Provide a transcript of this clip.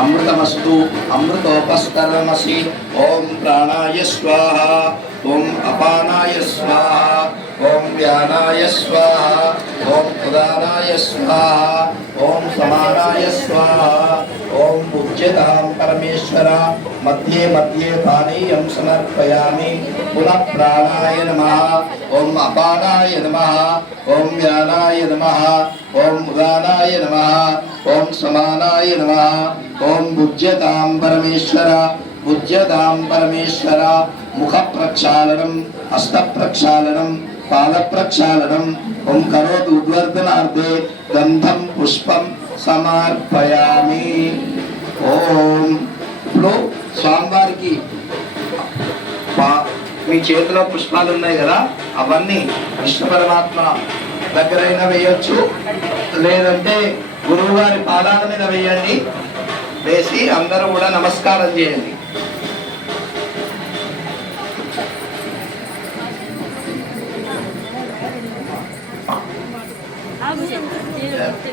अमृतमस्तु अमृतोपस्करमसि। ओम प्राणाय स्वाहा, ओम अपानाय स्वाहा, ओम व्यानाय स्वाहा, ओम उदानाय स्वाहा, ओम समानाय स्वाहा। ओम पूज्यतां परमेश्वर मध्ये मध्ये पानीयं समर्पयामि। पुनः प्राणाय नमः, ओम अपानाय नमः, ओम व्यानाय नमः, ओम उदानाय नमः, ओम समानाय नमः। ओम पूज्यतां परमेश्वर पूज्यतां परमेश्वर। मुख प्रक्षालनम, हस्त प्रक्षालनम, पाद प्रक्षालनम। ओम करोतु उद्वर्तनार्थे गंधम पुष्पम సమర్పయామి। ఓం ఇప్పుడు స్వామివారికి మీ చేతిలో పుష్పాలు ఉన్నాయి కదా, అవన్నీ విష్ణు పరమాత్మ దగ్గరైనా వేయొచ్చు, లేదంటే గురువు గారి పాదాల మీద వేయండి। వేసి అందరూ కూడా నమస్కారం చేయండి।